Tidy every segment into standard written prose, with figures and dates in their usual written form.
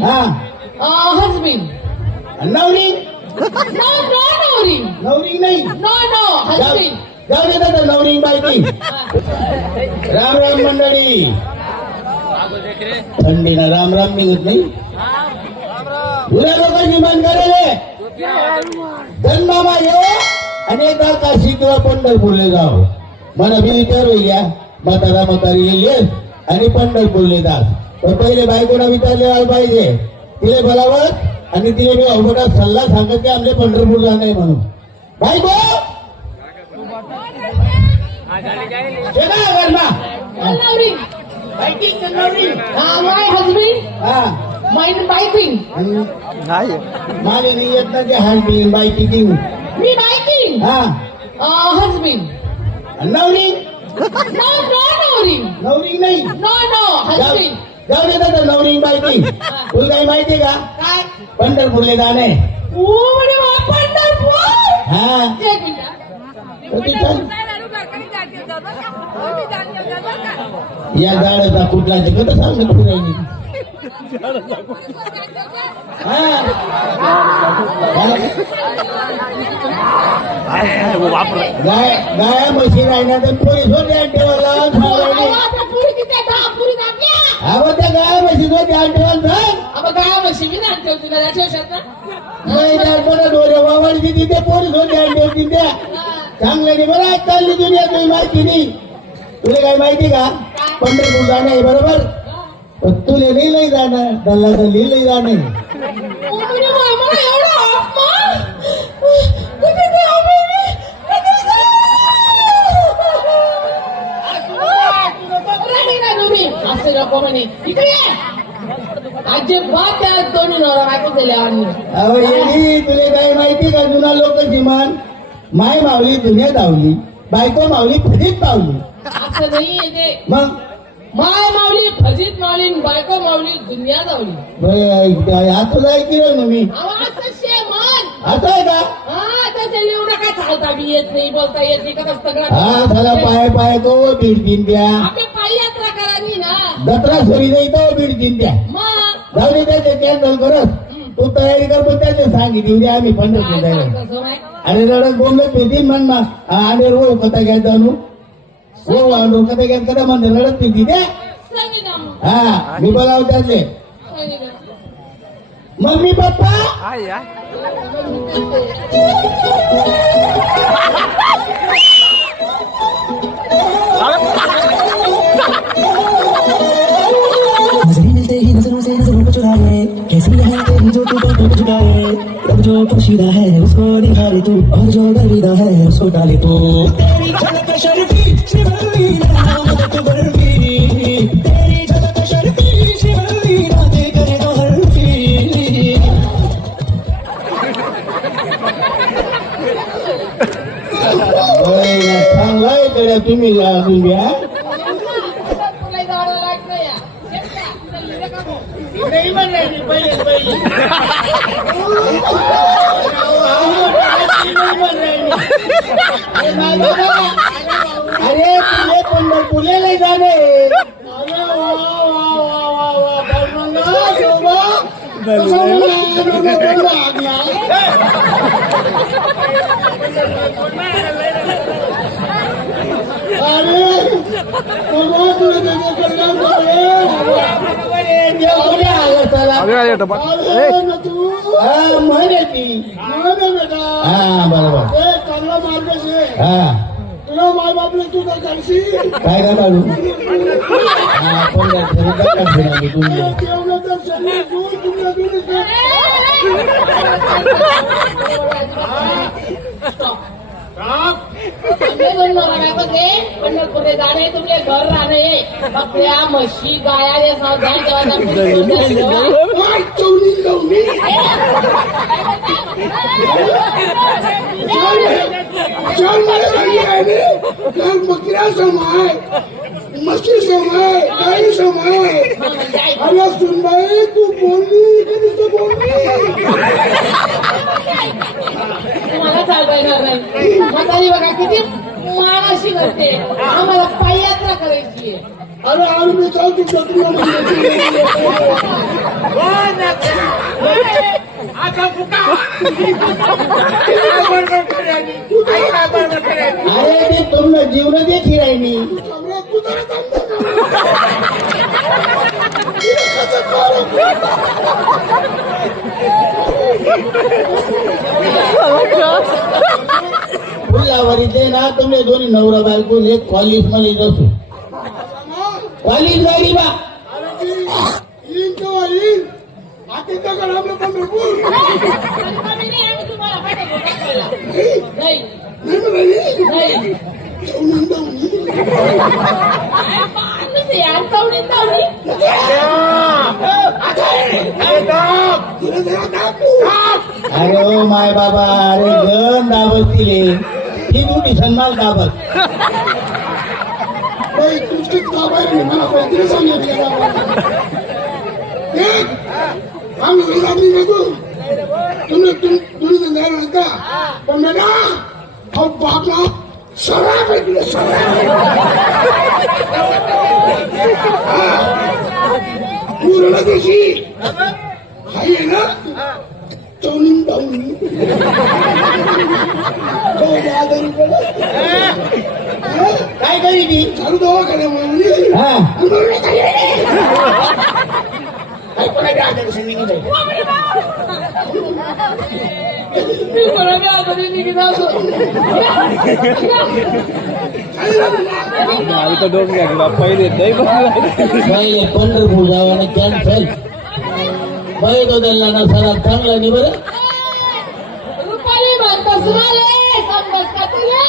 हा husband. नवरी No, Nori. नवरी नाही No, husband. जाऊ दे दादा नवरी बायकी राम राम मंडळी थंडीला राम राम निघत नाही पुऱ्या लोकांची मान करायले जन्मामा येऊ आणि एकदा काशी किंवा पंढरपूरला जाऊ मला बी विचार होईया म्हातारा म्हातारी येईल आणि पंढरपूरले जा तर पहिले बायकोला विचारले पाहिजे तिले बोलावं आणि तिने मी अवघडा सल्ला सांगत की आमले पंढरपूरला नाही म्हणून बायको Nori. My husband. Mine biking. माले नाही येत ना ते हँड बायकिंग Me biking. हा Husband. नवरी No, Nori. नवरी नाही No, husband. जाऊ दे दादा नवरी बायकिंग तुला काही माहितीये का काय? पंढरपूरला जाणे पंढरपूर. हा एक मिनिट. होती चल या झाडाचा कुठला जगत सांगत पुरायची गाया म्हशी राहणार तर पोलीस होते ठेवायला अहो त्या गाया म्हशी होते ठेवायला गाय म्हशी मी नाही ठेवते ना त्याच्या नाही बरं डोळे वावडची तिथे पोलीस होते ठेवती त्या चांगलं नाही बरं आज चालली दुनिया काही माहिती नाही तुला काही माहिती का पंढरपूर जाणं आहे बरोबर पण तुला नाही लई जाणं दल्ला दल्ली लई जाणं असं नको म्हणे इकडे अजिबात त्या दोन्ही नवरा बायको दिल्या अहो येणी तुला काही माहिती का जुना लोक जिमान माय मावली दुनिया धावली बायको मावली फजीत पावली असं नाही ते मग माय मावली फजीत मावली बायको मावली दुनिया धावली आता ऐकलं ना मी असं शेमान आता आहे का हा त्याच्या एवढं काय चालता बी येत नाही बोलता येत नाही का सगळं हा झाला पाय पाय तो बीड दिन द्या आपल्या पायी यात्रा करानी ना जत्रा सरी नाही तो बीड दिन द्या मग जाऊ दे त्याचे कॅन्सल करत तू तयारी कर पण त्याचे सांगितली उद्या आम्ही पंढरपूर जायला अरे रडत बोललो पेटी म्हण आणि रो कथा घ्या जाणू हो कथा घ्या कथा म्हणते रडत पेटी द्या हा मी बोलाव त्याचे मम्मी पप्पा नजरें मिलते ही नजरों से नजरों को चुराए कैसी है तेरी जो तू को झुकाए रब जो पोशीदा है उसको दिखाए तू और जो गर्विदा है उसको डाले तू तेरी झलक शर्फी शिवली नाम बर्फी तेरी झलक शर्फी शिवली राते करे तो हर्फी चांगलाय कडे तुम्ही द्या नाही म्हणली पहिले अरे तुले पंढरपूरला नाही जाणे बरोबर तुला माय बापले तू काय करशील काय का काढू पंढरपूर जाणे तुमले घर राहणे बकऱ्या म्हशी गाया बकऱ्या समाय मच्छी समाय गाई समाय अरे सुनबाई तू बोलली कधी तू बोलली तुम्हाला चालता येणार नाही म्हातारी बघा किती मानाशी करते आम्हाला पाययात्रा करायची अरे आम्ही चालतो अरे ते तुमनं जीवन दे खिरायनी फुलावरी ते ना तुम्ही दोन्ही नवरा बायको एक कॉलेज मध्ये जातो कॉलेज गाडी बा आम्ही तुम्हाला पाठवतो टाकायला. नाही नाही माणूस यार तावडी तावडी अरे ओ माय बाबा अरे गण दाबत दिले ती मोठी सन्मान दाबत पूर्ण दिवशी आहे ना चौलीन डाऊन काय करी ती चालू दवाखान्यामुळे हा मी कोणाच्या आजारी निघत असो. पहिले पंढरपूर जावाने कॅन्सल पहिले त्यांना नसाला चांगला नाही बरं रुपाली म्हणतोस मला समजत का तुला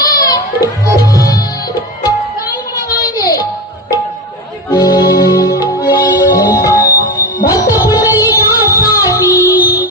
काय म्हणा मागे